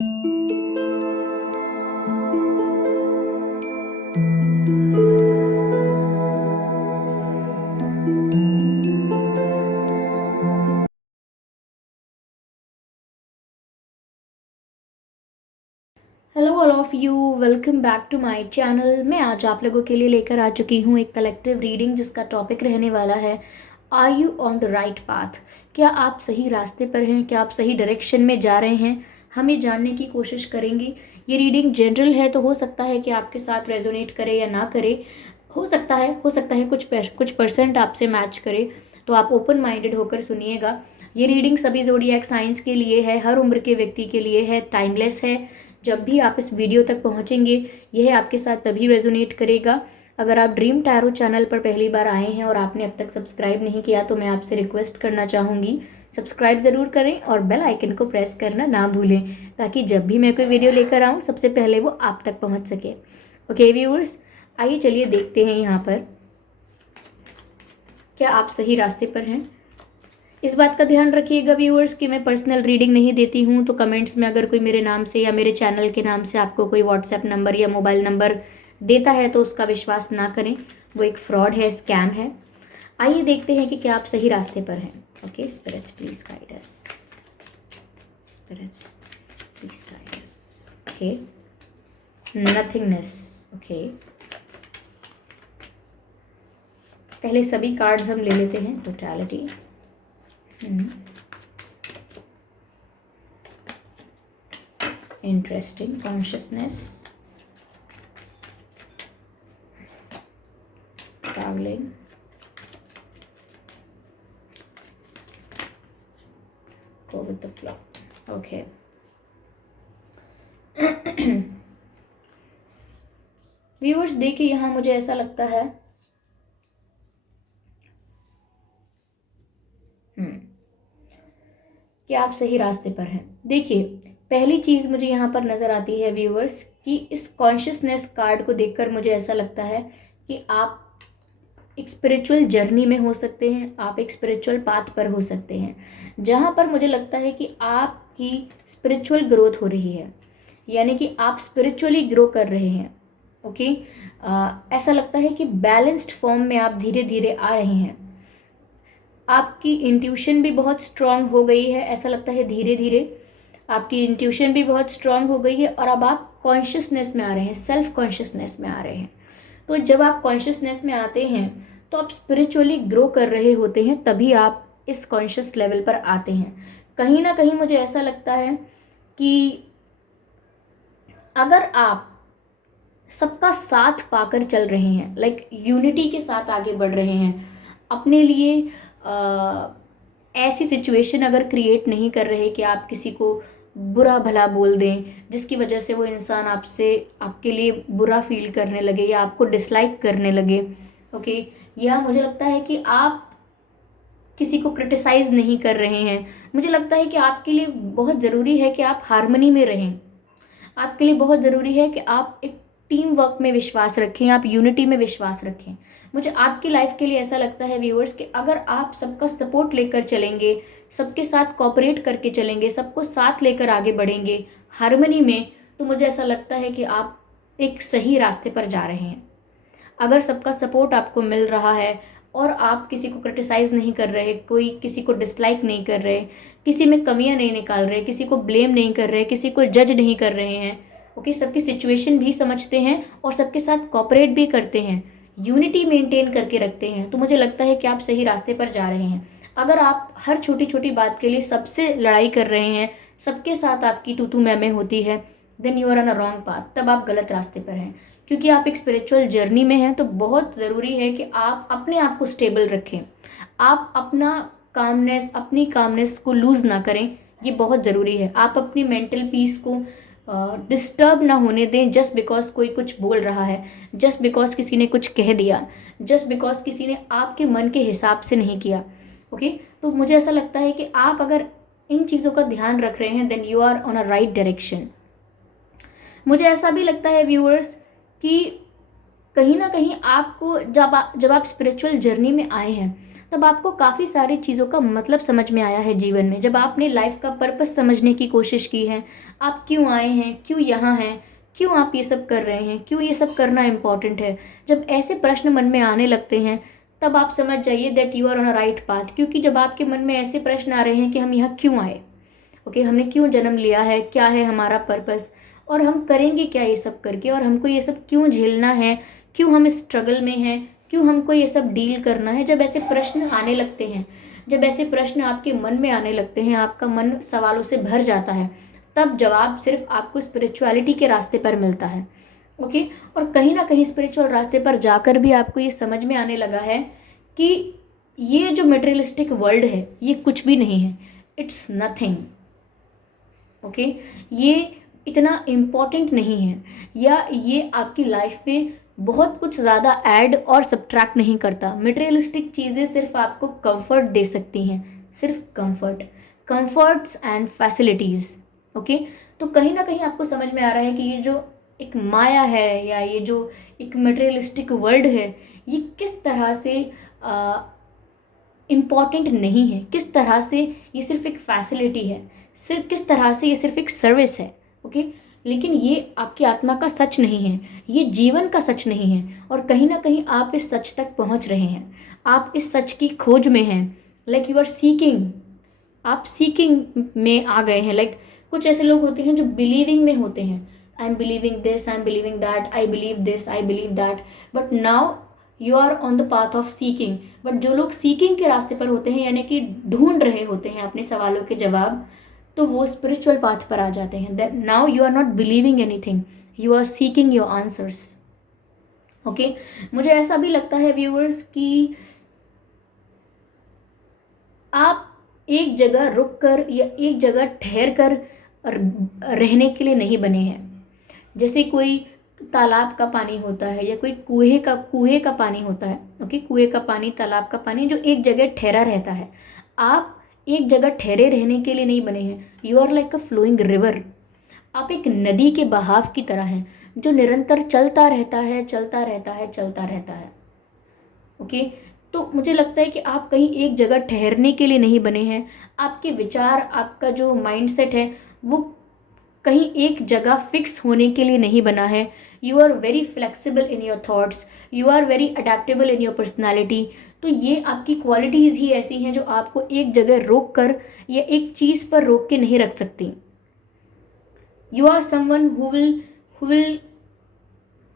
Hello all of you, welcome back to my channel. मैं आज आप लोगों के लिए लेकर आ चुकी हूँ एक कलेक्टिव रीडिंग जिसका टॉपिक रहने वाला है are you on the right path. क्या आप सही रास्ते पर हैं? क्या आप सही डायरेक्शन में जा रहे हैं? हम ये जानने की कोशिश करेंगे। ये रीडिंग जनरल है तो हो सकता है कि आपके साथ रेजोनेट करे या ना करे। हो सकता है कुछ परसेंट आपसे मैच करे। तो आप ओपन माइंडेड होकर सुनिएगा। ये रीडिंग सभी ज़ोडिएक साइंस के लिए है, हर उम्र के व्यक्ति के लिए है, टाइमलेस है। जब भी आप इस वीडियो तक पहुंचेंगे यह आपके साथ तभी रेजोनेट करेगा। अगर आप ड्रीम टैरो चैनल पर पहली बार आए हैं और आपने अब तक सब्सक्राइब नहीं किया तो मैं आपसे रिक्वेस्ट करना चाहूँगी, सब्सक्राइब ज़रूर करें और बेल आइकन को प्रेस करना ना भूलें, ताकि जब भी मैं कोई वीडियो लेकर आऊँ सबसे पहले वो आप तक पहुँच सके। ओके व्यूअर्स, आइए चलिए देखते हैं यहाँ पर क्या आप सही रास्ते पर हैं। इस बात का ध्यान रखिएगा व्यूअर्स कि मैं पर्सनल रीडिंग नहीं देती हूँ, तो कमेंट्स में अगर कोई मेरे नाम से या मेरे चैनल के नाम से आपको कोई व्हाट्सएप नंबर या मोबाइल नंबर देता है तो उसका विश्वास ना करें। वो एक फ्रॉड है, स्कैम है। आइए देखते हैं कि क्या आप सही रास्ते पर हैं। Okay spirits please guide us. Spirits please guide us. Okay, nothingness. Okay, पहले सभी कार्ड्स हम ले लेते हैं। Totality, interesting, consciousness, traveling, go with the flow. Okay. Viewers देखिए, यहाँ मुझे ऐसा लगता है कि आप सही रास्ते पर हैं। देखिए, पहली चीज़ मुझे यहाँ पर नज़र आती है व्यूअर्स कि इस कॉन्शियसनेस कार्ड को देखकर मुझे ऐसा लगता है कि आप एक स्पिरिचुअल जर्नी में हो सकते हैं, आप एक स्पिरिचुअल पाथ पर हो सकते हैं, जहाँ पर मुझे लगता है कि आपकी स्पिरिचुअल ग्रोथ हो रही है, यानी कि आप स्पिरिचुअली ग्रो कर रहे हैं। ओके, ऐसा लगता है कि बैलेंस्ड फॉर्म में आप धीरे धीरे आ रहे हैं। आपकी इंट्यूशन भी बहुत स्ट्रांग हो गई है, ऐसा लगता है धीरे धीरे आपकी इंट्यूशन भी बहुत स्ट्रांग हो गई है और अब आप कॉन्शियसनेस में आ रहे हैं, सेल्फ कॉन्शियसनेस में आ रहे हैं। तो जब आप कॉन्शियसनेस में आते हैं तो आप स्पिरिचुअली ग्रो कर रहे होते हैं, तभी आप इस कॉन्शियस लेवल पर आते हैं। कहीं ना कहीं मुझे ऐसा लगता है कि अगर आप सबका साथ पाकर चल रहे हैं, लाइक यूनिटी के साथ आगे बढ़ रहे हैं, अपने लिए ऐसी सिचुएशन अगर क्रिएट नहीं कर रहे कि आप किसी को बुरा भला बोल दें जिसकी वजह से वो इंसान आपसे आपके लिए बुरा फील करने लगे या आपको डिसलाइक करने लगे। ओके, या मुझे लगता है कि आप किसी को क्रिटिसाइज नहीं कर रहे हैं। मुझे लगता है कि आपके लिए बहुत ज़रूरी है कि आप हार्मनी में रहें। आपके लिए बहुत ज़रूरी है कि आप एक टीम वर्क में विश्वास रखें, आप यूनिटी में विश्वास रखें। मुझे आपकी लाइफ के लिए ऐसा लगता है व्यूअर्स कि अगर आप सबका सपोर्ट लेकर चलेंगे, सबके साथ कोऑपरेट करके चलेंगे, सबको साथ लेकर आगे बढ़ेंगे हार्मनी में, तो मुझे ऐसा लगता है कि आप एक सही रास्ते पर जा रहे हैं। अगर सबका सपोर्ट आपको मिल रहा है और आप किसी को क्रिटिसाइज नहीं कर रहे, कोई किसी को डिसलाइक नहीं कर रहे, किसी में कमियां नहीं निकाल रहे, किसी को ब्लेम नहीं कर रहे, किसी को जज नहीं कर रहे हैं, ओके, सबकी सिचुएशन भी समझते हैं और सबके साथ कॉपरेट भी करते हैं, यूनिटी मेंटेन करके रखते हैं, तो मुझे लगता है कि आप सही रास्ते पर जा रहे हैं। अगर आप हर छोटी छोटी बात के लिए सबसे लड़ाई कर रहे हैं, सबके साथ आपकी तू तू मैं होती है, then you are on a wrong path, तब आप गलत रास्ते पर हैं। क्योंकि आप एक स्पिरिचुअल जर्नी में हैं तो बहुत ज़रूरी है कि आप अपने आप को स्टेबल रखें, आप अपनी कामनेस को लूज़ ना करें। ये बहुत ज़रूरी है। आप अपनी मेंटल पीस को डिस्टर्ब ना होने दें जस्ट बिकॉज कोई कुछ बोल रहा है, जस्ट बिकॉज किसी ने कुछ कह दिया, जस्ट बिकॉज किसी ने आपके मन के हिसाब से नहीं किया। ओके, तो मुझे ऐसा लगता है कि आप अगर इन चीज़ों का ध्यान रख रहे हैं then you are on a right direction. मुझे ऐसा भी लगता है व्यूअर्स कि कहीं ना कहीं आपको जब आप स्पिरिचुअल जर्नी में आए हैं तब आपको काफ़ी सारी चीज़ों का मतलब समझ में आया है जीवन में। जब आपने लाइफ का पर्पस समझने की कोशिश की है, आप क्यों आए हैं, क्यों यहाँ हैं, क्यों आप ये सब कर रहे हैं, क्यों ये सब करना इम्पॉर्टेंट है, जब ऐसे प्रश्न मन में आने लगते हैं तब आप समझ जाइए that you are on a right path. क्योंकि जब आपके मन में ऐसे प्रश्न आ रहे हैं कि हम यहाँ क्यों आए, ओके, हमने क्यों जन्म लिया है, क्या है हमारा पर्पस, और हम करेंगे क्या ये सब करके, और हमको ये सब क्यों झेलना है, क्यों हम इस स्ट्रगल में हैं, क्यों हमको ये सब डील करना है, जब ऐसे प्रश्न आने लगते हैं, जब ऐसे प्रश्न आपके मन में आने लगते हैं, आपका मन सवालों से भर जाता है, तब जवाब सिर्फ आपको स्पिरिचुअलिटी के रास्ते पर मिलता है। ओके, और कहीं ना कहीं स्पिरिचुअल रास्ते पर जाकर भी आपको ये समझ में आने लगा है कि ये जो मटेरियलिस्टिक वर्ल्ड है ये कुछ भी नहीं है, इट्स नथिंग। ओके, ये इतना इम्पॉर्टेंट नहीं है, या ये आपकी लाइफ में बहुत कुछ ज़्यादा ऐड और सब्ट्रैक्ट नहीं करता। मटेरियलिस्टिक चीज़ें सिर्फ आपको कंफर्ट दे सकती हैं, सिर्फ कंफर्ट्स एंड फैसिलिटीज़। ओके, तो कहीं ना कहीं आपको समझ में आ रहा है कि ये जो एक माया है, या ये जो एक मटेरियलिस्टिक वर्ल्ड है, ये किस तरह से इम्पॉर्टेंट नहीं है, किस तरह से ये सिर्फ एक फैसिलिटी है, सिर्फ किस तरह से ये सिर्फ एक सर्विस है। ओके, लेकिन ये आपकी आत्मा का सच नहीं है, ये जीवन का सच नहीं है, और कहीं ना कहीं आप इस सच तक पहुंच रहे हैं, आप इस सच की खोज में हैं, लाइक यू आर सीकिंग, आप सीकिंग में आ गए हैं। लाइक कुछ ऐसे लोग होते हैं जो बिलीविंग में होते हैं, I am believing this, I am believing that, I believe this, I believe that, but now you are on the path of seeking. बट जो लोग सीकिंग के रास्ते पर होते हैं, यानी कि ढूंढ रहे होते हैं अपने सवालों के जवाब, तो वो स्पिरिचुअल पाथ पर आ जाते हैं। That now you are not believing anything, you are seeking your answers. Okay, मुझे ऐसा भी लगता है व्यूअर्स कि आप एक जगह रुक कर या एक जगह ठहर कर रहने के लिए नहीं बने हैं। जैसे कोई तालाब का पानी होता है, या कोई कुएं का पानी होता है। ओके, कुएं का पानी, तालाब का पानी जो एक जगह ठहरा रहता है। आप एक जगह ठहरे रहने के लिए नहीं बने हैं। You are like a flowing river. आप एक नदी के बहाव की तरह हैं, जो निरंतर चलता रहता है, चलता रहता है, चलता रहता है। ओके, तो मुझे लगता है कि आप कहीं एक जगह ठहरने के लिए नहीं बने हैं। आपके विचार, आपका जो माइंडसेट है, वो कहीं एक जगह फिक्स होने के लिए नहीं बना है। You are very flexible in your thoughts, you are very adaptable in your personality. तो ये आपकी क्वालिटीज़ ही ऐसी हैं जो आपको एक जगह रोक कर या एक चीज़ पर रोक के नहीं रख सकती। You are someone who will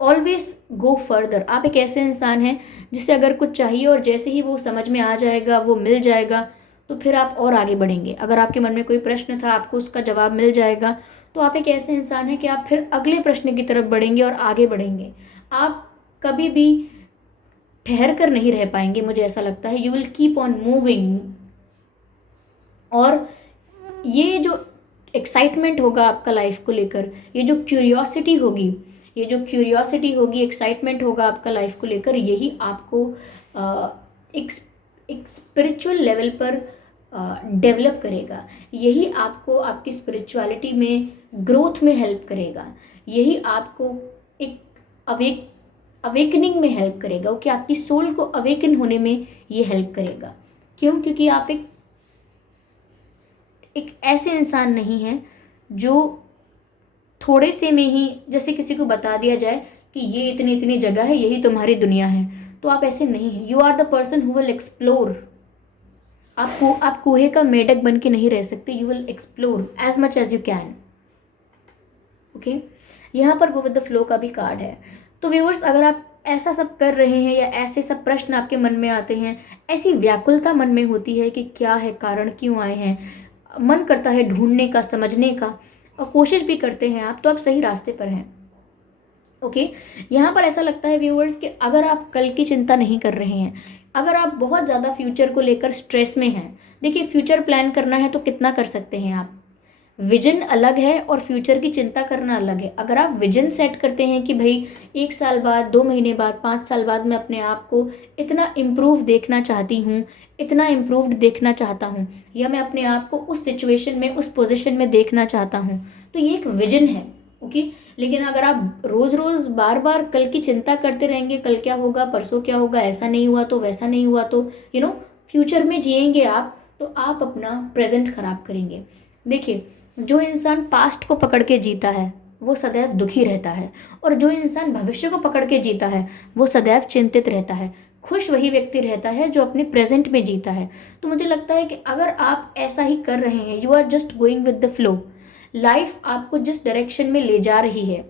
always go further. आप एक ऐसे इंसान हैं जिसे अगर कुछ चाहिए और जैसे ही वो समझ में आ जाएगा, वो मिल जाएगा, तो फिर आप और आगे बढ़ेंगे। अगर आपके मन में कोई प्रश्न था, आपको उसका जवाब मिल जाएगा, तो आप एक ऐसे इंसान हैं कि आप फिर अगले प्रश्न की तरफ बढ़ेंगे और आगे बढ़ेंगे। आप कभी भी ठहर कर नहीं रह पाएंगे, मुझे ऐसा लगता है। You will keep on moving. और ये जो एक्साइटमेंट होगा आपका लाइफ को लेकर, ये जो क्यूरियोसिटी होगी, एक्साइटमेंट होगा आपका लाइफ को लेकर, यही आपको एक स्पिरिचुअल लेवल पर डेवलप करेगा। यही आपको आपकी स्पिरिचुअलिटी में ग्रोथ में हेल्प करेगा। यही आपको एक अवेकनिंग में हेल्प करेगा, कि आपकी सोल को अवेकन होने में ये हेल्प करेगा। क्यों? क्योंकि आप एक ऐसे इंसान नहीं हैं जो थोड़े से में ही, जैसे किसी को बता दिया जाए कि ये इतनी इतनी जगह है, यही तुम्हारी दुनिया है, तो आप ऐसे नहीं हैं। You are the person who will explore. आप कुएं का मेढक बन के नहीं रह सकते। You will explore as much as you can. Okay, यहाँ पर गो विद द फ्लो का भी कार्ड है। तो व्यूअर्स, अगर आप ऐसा सब कर रहे हैं, या ऐसे सब प्रश्न आपके मन में आते हैं, ऐसी व्याकुलता मन में होती है कि क्या है कारण, क्यों आए हैं, मन करता है ढूंढने का, समझने का, और कोशिश भी करते हैं आप, तो आप सही रास्ते पर हैं। ओके, यहाँ पर ऐसा लगता है व्यूअर्स कि अगर आप कल की चिंता नहीं कर रहे हैं, अगर आप बहुत ज़्यादा फ्यूचर को लेकर स्ट्रेस में हैं, देखिए फ्यूचर प्लान करना है तो कितना कर सकते हैं आप। विजन अलग है और फ्यूचर की चिंता करना अलग है। अगर आप विजन सेट करते हैं कि भाई 1 साल बाद, 2 महीने बाद, 5 साल बाद मैं अपने आप को इतना इम्प्रूव देखना चाहती हूँ, इतना इम्प्रूव्ड देखना चाहता हूँ, या मैं अपने आप को उस सिचुएशन में, उस पोजीशन में देखना चाहता हूँ, तो ये एक विजन है। ओके, लेकिन अगर आप रोज़ रोज़ बार कल की चिंता करते रहेंगे, कल क्या होगा, परसों क्या होगा, ऐसा नहीं हुआ तो, वैसा नहीं हुआ तो, फ्यूचर में जिएंगे आप तो आप अपना प्रेजेंट खराब करेंगे। देखिए, जो इंसान पास्ट को पकड़ के जीता है वो सदैव दुखी रहता है, और जो इंसान भविष्य को पकड़ के जीता है वो सदैव चिंतित रहता है। खुश वही व्यक्ति रहता है जो अपने प्रेजेंट में जीता है। तो मुझे लगता है कि अगर आप ऐसा ही कर रहे हैं, you are just going with the flow, life आपको जिस डायरेक्शन में ले जा रही है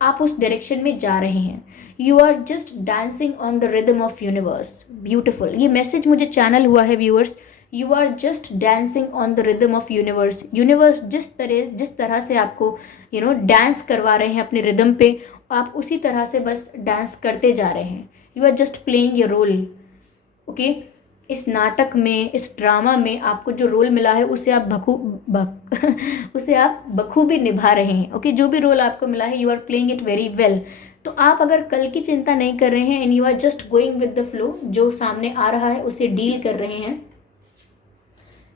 आप उस डायरेक्शन में जा रहे हैं। You are just dancing on the rhythm of universe. Beautiful, ये मैसेज मुझे चैनल हुआ है viewers. You are just dancing on the rhythm of universe. Universe जिस तरह से आपको डांस करवा रहे हैं अपने रिदम पे, आप उसी तरह से बस डांस करते जा रहे हैं। You are just playing your role. Okay, इस नाटक में, इस ड्रामा में आपको जो रोल मिला है उसे आप उसे आप बखूबी निभा रहे हैं। ओके, जो भी रोल आपको मिला है you are playing it very well. तो आप अगर कल की चिंता नहीं कर रहे हैं and you are just going with the flow, जो सामने आ रहा है उसे डील कर रहे हैं,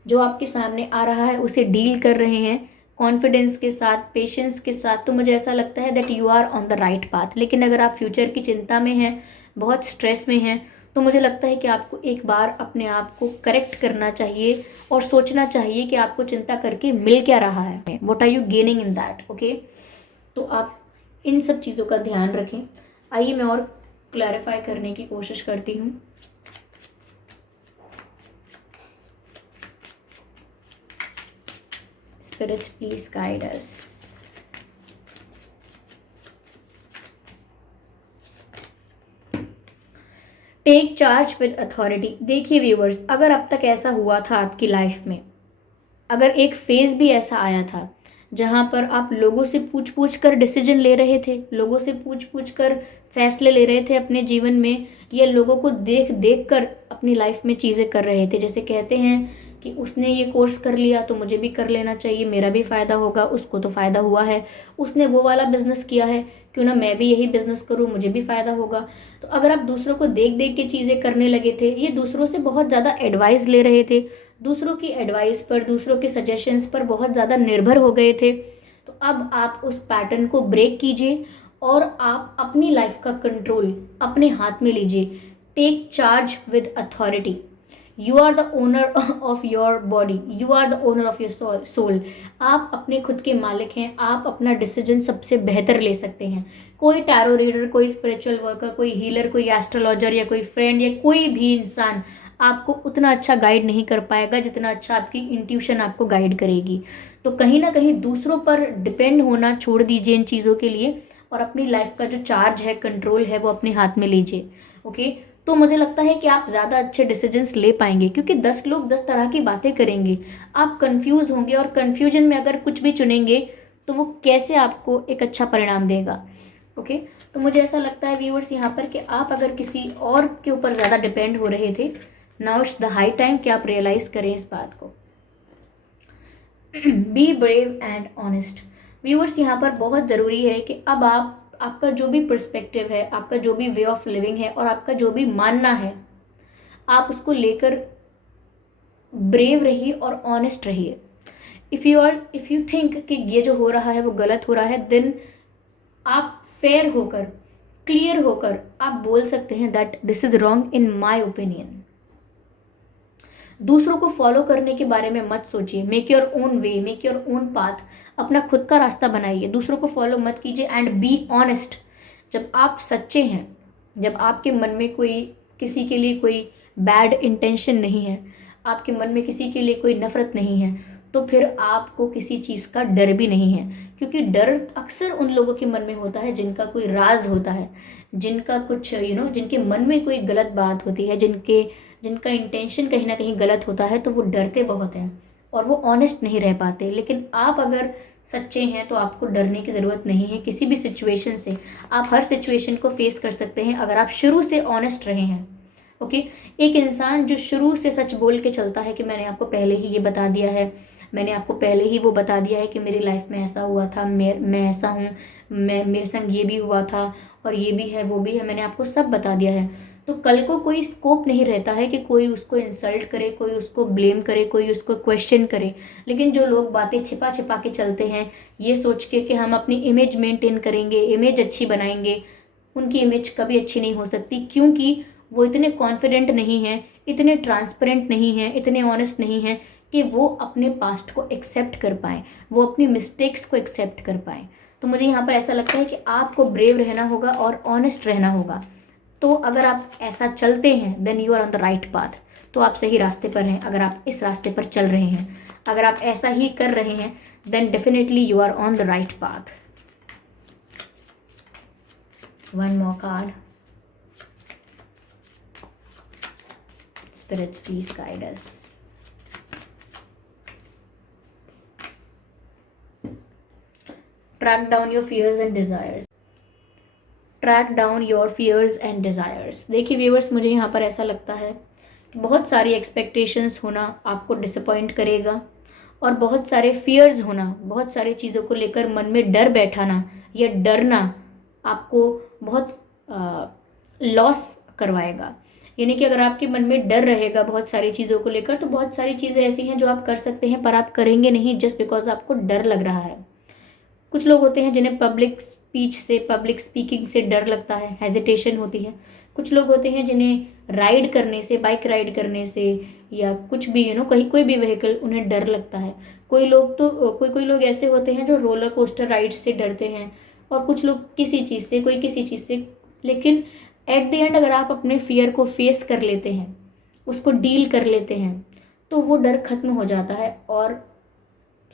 जो आपके सामने आ रहा है उसे डील कर रहे हैं कॉन्फिडेंस के साथ, पेशेंस के साथ, तो मुझे ऐसा लगता है that you are on the right path. लेकिन अगर आप फ्यूचर की चिंता में हैं, बहुत स्ट्रेस में हैं, तो मुझे लगता है कि आपको एक बार अपने आप को करेक्ट करना चाहिए और सोचना चाहिए कि आपको चिंता करके मिल क्या रहा है, what are you gaining in that. Okay, तो आप इन सब चीज़ों का ध्यान रखें। आइए मैं और क्लैरिफाई करने की कोशिश करती हूँ। Spirits, please guide us. Take charge with authority. देखिए व्यूवर्स, अगर अब तक ऐसा हुआ था आपकी लाइफ में, अगर एक फेज भी ऐसा आया था जहाँ पर आप लोगों से पूछ पूछ कर डिसीजन ले रहे थे, लोगों से पूछ पूछ कर फैसले ले रहे थे अपने जीवन में, या लोगों को देख देख कर अपनी लाइफ में चीज़ें कर रहे थे, जैसे कहते हैं कि उसने ये कोर्स कर लिया तो मुझे भी कर लेना चाहिए, मेरा भी फ़ायदा होगा, उसको तो फ़ायदा हुआ है, उसने वो वाला बिजनेस किया है, क्यों ना मैं भी यही बिजनेस करूँ, मुझे भी फ़ायदा होगा। तो अगर आप दूसरों को देख देख के चीज़ें करने लगे थे, ये दूसरों से बहुत ज़्यादा एडवाइस ले रहे थे, दूसरों की एडवाइस पर, दूसरों के सजेशंस पर बहुत ज़्यादा निर्भर हो गए थे, तो अब आप उस पैटर्न को ब्रेक कीजिए और आप अपनी लाइफ का कंट्रोल अपने हाथ में लीजिए। Take charge with authority. You are the owner of your body, you are the owner of your soul. आप अपने खुद के मालिक हैं, आप अपना डिसीजन सबसे बेहतर ले सकते हैं। कोई टैरो रीडर, कोई स्पिरिचुअल वर्कर, कोई हीलर, कोई एस्ट्रोलॉजर या कोई फ्रेंड या कोई भी इंसान आपको उतना अच्छा गाइड नहीं कर पाएगा जितना अच्छा आपकी इंट्यूशन आपको गाइड करेगी। तो कहीं ना कहीं दूसरों पर डिपेंड होना छोड़ दीजिए इन चीज़ों के लिए, और अपनी लाइफ का जो चार्ज है, कंट्रोल है, वो अपने हाथ में लीजिए। ओके, तो मुझे लगता है कि आप ज़्यादा अच्छे डिसीजंस ले पाएंगे, क्योंकि 10 लोग 10 तरह की बातें करेंगे, आप कंफ्यूज होंगे, और कंफ्यूजन में अगर कुछ भी चुनेंगे तो वो कैसे आपको एक अच्छा परिणाम देगा। ओके, तो मुझे ऐसा लगता है व्यूअर्स यहाँ पर कि आप अगर किसी और के ऊपर ज़्यादा डिपेंड हो रहे थे, now it's the high time कि आप रियलाइज़ करें इस बात को। Be brave and honest. Viewers यहाँ पर बहुत ज़रूरी है कि अब आपका जो भी पर्सपेक्टिव है, आपका जो भी वे ऑफ लिविंग है, और आपका जो भी मानना है, आप उसको लेकर ब्रेव रहिए और ऑनेस्ट रहिए। इफ़ यू थिंक कि ये जो हो रहा है वो गलत हो रहा है, देन आप फेयर होकर, क्लियर होकर आप बोल सकते हैं that this is wrong in my opinion. दूसरों को फॉलो करने के बारे में मत सोचिए। Make your own way, make your own path. अपना खुद का रास्ता बनाइए, दूसरों को फॉलो मत कीजिए। And be honest. जब आप सच्चे हैं, जब आपके मन में कोई किसी के लिए कोई बैड इंटेंशन नहीं है, आपके मन में किसी के लिए कोई नफरत नहीं है, तो फिर आपको किसी चीज़ का डर भी नहीं है। क्योंकि डर अक्सर उन लोगों के मन में होता है जिनका कोई राज होता है, जिनका कुछ जिनके मन में कोई गलत बात होती है, जिनका इंटेंशन कहीं ना कहीं गलत होता है, तो वो डरते बहुत हैं और वो ऑनेस्ट नहीं रह पाते। लेकिन आप अगर सच्चे हैं तो आपको डरने की ज़रूरत नहीं है किसी भी सिचुएशन से। आप हर सिचुएशन को फेस कर सकते हैं अगर आप शुरू से ऑनेस्ट रहे हैं। ओके, एक इंसान जो शुरू से सच बोल के चलता है कि मैंने आपको पहले ही ये बता दिया है, मैंने आपको पहले ही वो बता दिया है कि मेरी लाइफ में ऐसा हुआ था, मैं ऐसा हूँ, मेरे संग ये भी हुआ था और ये भी है, वो भी है, मैंने आपको सब बता दिया है, तो कल को कोई स्कोप नहीं रहता है कि कोई उसको इंसल्ट करे, कोई उसको ब्लेम करे, कोई उसको क्वेश्चन करे। लेकिन जो लोग बातें छिपा छिपा के चलते हैं ये सोच के कि हम अपनी इमेज मेंटेन करेंगे, इमेज अच्छी बनाएंगे, उनकी इमेज कभी अच्छी नहीं हो सकती, क्योंकि वो इतने कॉन्फिडेंट नहीं हैं, इतने ट्रांसपेरेंट नहीं हैं, इतने ऑनेस्ट नहीं हैं कि वो अपने पास्ट को एक्सेप्ट कर पाएँ, वो अपनी मिस्टेक्स को एक्सेप्ट कर पाएँ। तो मुझे यहाँ पर ऐसा लगता है कि आपको ब्रेव रहना होगा और ऑनेस्ट रहना होगा। तो अगर आप ऐसा चलते हैं then you are on the right path, तो आप सही रास्ते पर हैं। अगर आप इस रास्ते पर चल रहे हैं, अगर आप ऐसा ही कर रहे हैं, then definitely you are on the right path. One more card. Spirits, please guide us. Track down your fears and desires. Track down your fears and desires. देखिए व्यूअर्स, मुझे यहाँ पर ऐसा लगता है कि बहुत सारी एक्सपेक्टेशंस होना आपको डिसअपॉइंट करेगा, और बहुत सारे फियर्स होना, बहुत सारी चीज़ों को लेकर मन में डर बैठाना या डरना आपको बहुत लॉस करवाएगा। यानी कि अगर आपके मन में डर रहेगा बहुत सारी चीज़ों को लेकर, तो बहुत सारी चीज़ें ऐसी हैं जो आप कर सकते हैं पर आप करेंगे नहीं, जस्ट बिकॉज आपको डर लग रहा है। कुछ लोग होते हैं जिन्हें पब्लिक स्पीच से, पब्लिक स्पीकिंग से डर लगता है, हेजिटेशन होती है। कुछ लोग होते हैं जिन्हें राइड करने से, बाइक राइड करने से या कुछ भी कहीं कोई भी व्हीकल, उन्हें डर लगता है। कोई लोग तो कोई लोग ऐसे होते हैं जो रोलर कोस्टर राइड से डरते हैं, और कुछ लोग किसी चीज़ से, कोई किसी चीज़ से। लेकिन एट द एंड अगर आप अपने फियर को फेस कर लेते हैं, उसको डील कर लेते हैं, तो वो डर खत्म हो जाता है और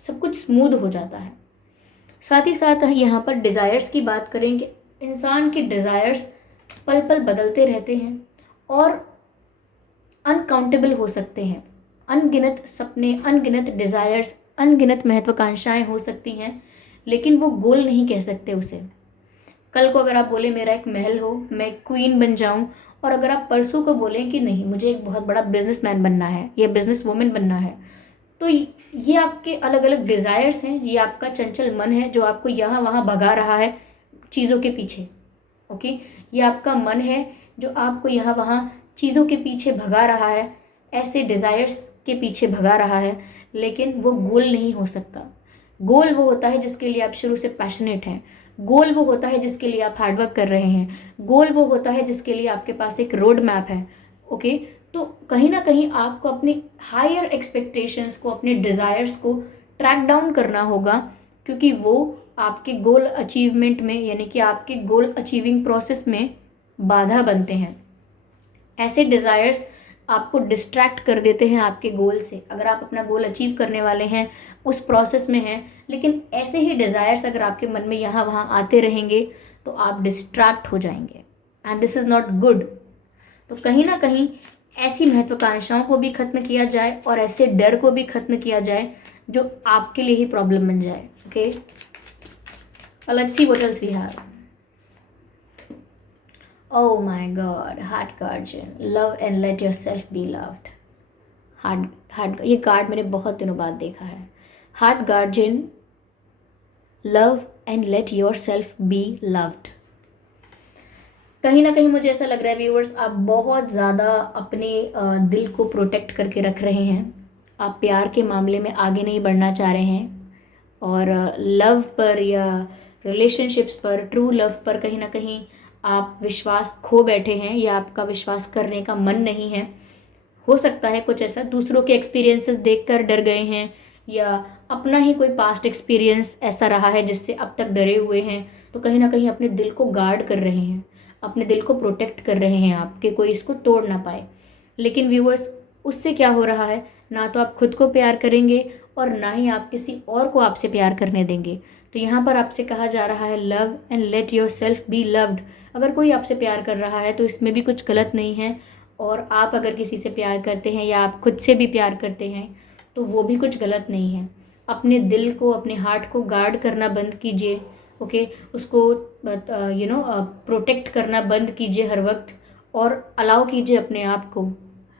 सब कुछ स्मूथ हो जाता है। साथ ही साथ यहाँ पर डिज़ायर्स की बात करेंगे। इंसान के डिज़ायर्स पल पल बदलते रहते हैं और अनकाउंटेबल हो सकते हैं। अनगिनत सपने, अनगिनत डिज़ायर्स, अनगिनत महत्वाकांक्षाएं हो सकती हैं, लेकिन वो गोल नहीं कह सकते उसे। कल को अगर आप बोले मेरा एक महल हो, मैं क्वीन बन जाऊं, और अगर आप परसों को बोलें कि नहीं मुझे एक बहुत बड़ा बिजनेसमैन बनना है या बिजनेस वुमेन बनना है, तो ये आपके अलग अलग डिज़ायर्स हैं। ये आपका चंचल मन है जो आपको यहाँ वहाँ भगा रहा है चीज़ों के पीछे। ओके, ये आपका मन है जो आपको यहाँ वहाँ चीज़ों के पीछे भगा रहा है, ऐसे डिज़ायर्स के पीछे भगा रहा है, लेकिन वो गोल नहीं हो सकता। गोल वो होता है जिसके लिए आप शुरू से पैशनेट हैं। गोल वो होता है जिसके लिए आप हार्डवर्क कर रहे हैं। गोल वो होता है जिसके लिए आपके पास एक रोड मैप है। ओके, तो कहीं ना कहीं आपको अपनी हायर एक्सपेक्टेशंस को, अपने डिज़ायर्स को ट्रैक डाउन करना होगा, क्योंकि वो आपके गोल अचीवमेंट में, यानी कि आपके गोल अचीविंग प्रोसेस में बाधा बनते हैं। ऐसे डिज़ायर्स आपको डिस्ट्रैक्ट कर देते हैं आपके गोल से। अगर आप अपना गोल अचीव करने वाले हैं, उस प्रोसेस में हैं, लेकिन ऐसे ही डिज़ायर्स अगर आपके मन में यहाँ वहाँ आते रहेंगे, तो आप डिस्ट्रैक्ट हो जाएंगे, and this is not good. तो कहीं ना कहीं ऐसी महत्वाकांक्षाओं को भी खत्म किया जाए और ऐसे डर को भी खत्म किया जाए जो आपके लिए ही प्रॉब्लम बन जाए। Okay, let's see what else we have. Oh my God, Heart Guardian, love and let yourself be loved. Heart ये कार्ड मैंने बहुत दिनों बाद देखा है। Heart guardian, love and let your self be loved. कहीं ना कहीं मुझे ऐसा लग रहा है व्यूअर्स, आप बहुत ज़्यादा अपने दिल को प्रोटेक्ट करके रख रहे हैं। आप प्यार के मामले में आगे नहीं बढ़ना चाह रहे हैं, और लव पर या रिलेशनशिप्स पर, ट्रू लव पर कहीं ना कहीं आप विश्वास खो बैठे हैं, या आपका विश्वास करने का मन नहीं है। हो सकता है कुछ ऐसा, दूसरों के एक्सपीरियंसेस देखकर डर गए हैं, या अपना ही कोई पास्ट एक्सपीरियंस ऐसा रहा है जिससे अब तक डरे हुए हैं। तो कहीं ना कहीं अपने दिल को गार्ड कर रहे हैं, अपने दिल को प्रोटेक्ट कर रहे हैं आपके, कोई इसको तोड़ ना पाए। लेकिन व्यूअर्स, उससे क्या हो रहा है, ना तो आप खुद को प्यार करेंगे और ना ही आप किसी और को आपसे प्यार करने देंगे। तो यहाँ पर आपसे कहा जा रहा है love and let your self be loved. अगर कोई आपसे प्यार कर रहा है तो इसमें भी कुछ गलत नहीं है, और आप अगर किसी से प्यार करते हैं या आप खुद से भी प्यार करते हैं तो वो भी कुछ गलत नहीं है। अपने दिल को, अपने हार्ट को गार्ड करना बंद कीजिए। ओके, उसको प्रोटेक्ट करना बंद कीजिए हर वक्त, और अलाउ कीजिए अपने आप को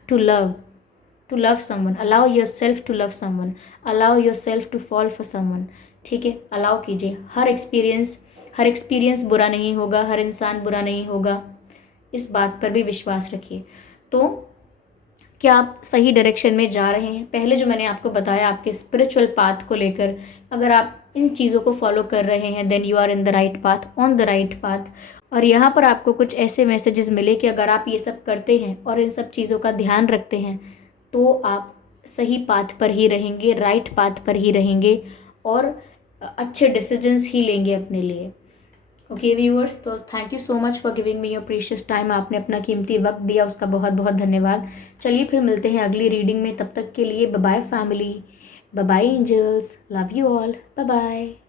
to love someone. Allow yourself to love someone, allow yourself to fall for someone. ठीक है, अलाउ कीजिए। हर एक्सपीरियंस बुरा नहीं होगा, हर इंसान बुरा नहीं होगा, इस बात पर भी विश्वास रखिए। तो कि आप सही डायरेक्शन में जा रहे हैं। पहले जो मैंने आपको बताया आपके स्पिरिचुअल पाथ को लेकर, अगर आप इन चीज़ों को फॉलो कर रहे हैं then you are in the right path, on the right path. और यहाँ पर आपको कुछ ऐसे मैसेजेस मिले कि अगर आप ये सब करते हैं और इन सब चीज़ों का ध्यान रखते हैं तो आप सही पाथ पर ही रहेंगे, राइट पाथ पर ही रहेंगे और अच्छे डिसीजंस ही लेंगे अपने लिए। ओके व्यूअर्स, तो thank you so much for giving me your precious time. आपने अपना कीमती वक्त दिया, उसका बहुत बहुत धन्यवाद। चलिए फिर मिलते हैं अगली रीडिंग में, तब तक के लिए bye bye family, bye bye angels, love you all, bye bye.